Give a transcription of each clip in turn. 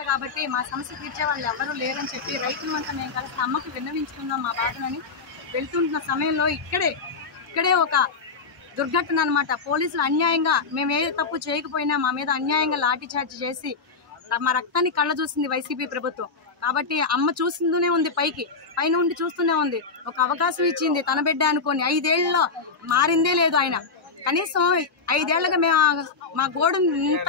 అయిపోయాయి కాబట్టి మా సమస్య తీర్చే వాళ్ళు ఎవరూ లేరని చెప్పి రైతులంతా మేము కలిసి అమ్మకి విన్నవించుకుందాం మా బాధలని వెళ్తుంటున్న సమయంలో ఇక్కడే ఒక దుర్ఘటన అనమాట. పోలీసులు అన్యాయంగా మేము ఏ తప్పు చేయకపోయినా మా మీద అన్యాయంగా లాఠీ చార్జ్ చేసి మా రక్తాన్ని కళ్ళ చూసింది వైసీపీ ప్రభుత్వం. కాబట్టి అమ్మ చూస్తూనే ఉంది, పైన ఉండి చూస్తూనే ఉంది. ఒక అవకాశం ఇచ్చింది తన బిడ్డ అనుకోని. 5 ఏళ్లలో మారిందే లేదు ఆయన. కనీసం 5 ఏళ్లుగా మేము మా గోడు ఇంత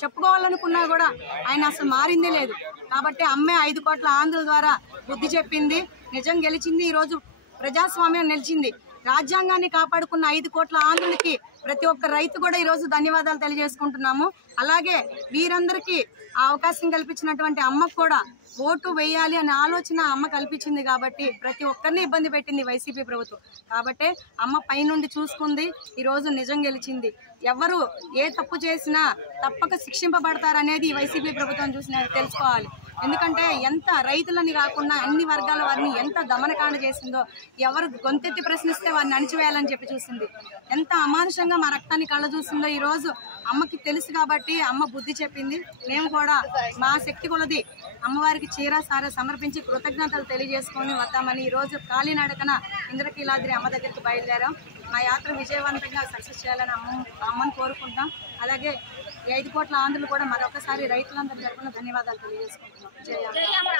చెప్పుకోవాలనుకున్నా కూడా ఆయన అసలు మారిందే లేదు. కాబట్టి అమ్మే 5 కోట్ల ఆంధ్రుల ద్వారా బుద్ధి చెప్పింది, నిజం గెలిచింది. ఈరోజు ప్రజాస్వామ్యం నిలిచింది. రాజ్యాంగాన్ని కాపాడుకున్న 5 కోట్ల ఆంధ్రులకి ప్రతి ఒక్క రైతు కూడా ఈరోజు ధన్యవాదాలు తెలియజేసుకుంటున్నాము. అలాగే వీరందరికీ ఆ అవకాశం కల్పించినటువంటి అమ్మకు కూడా ఓటు వేయాలి అనే ఆలోచన అమ్మ కల్పించింది. కాబట్టి ప్రతి ఒక్కరిని ఇబ్బంది పెట్టింది వైసీపీ ప్రభుత్వం. కాబట్టి అమ్మ పైనుండి చూసుకుంది, ఈరోజు నిజం గెలిచింది. ఎవరు ఏ తప్పు చేసినా తప్పక శిక్షింపబడతారనేది వైసీపీ ప్రభుత్వం చూసిన తెలుసుకోవాలి. ఎందుకంటే ఎంత రైతులని కాకుండా అన్ని వర్గాల వారిని ఎంత దమనకాండ చేసిందో, ఎవరు గొంతెత్తి ప్రశ్నిస్తే వారిని అణిచివేయాలని చెప్పి చూసింది. ఎంత అమానుషంగా మా రక్తాన్ని కళ్ళ చూసిందో ఈరోజు అమ్మకి తెలుసు. కాబట్టి అమ్మ బుద్ధి చెప్పింది. మేము కూడా మా శక్తి కొలది అమ్మవారికి చీర సార సమర్పించి కృతజ్ఞతలు తెలియజేసుకొని వద్దామని ఈరోజు కాలినడకన ఇంద్రకీలాద్రి అమ్మ దగ్గరికి బయలుదేరాం. మా యాత్ర విజయవంతంగా సక్సెస్ చేయాలని అమ్మని కోరుకుంటాం. అలాగే 5 కోట్ల ఆంధ్రులు కూడా మరొకసారి రైతులందరి తరపున ధన్యవాదాలు తెలియజేసుకుంటున్నాం. జై అమ్మ.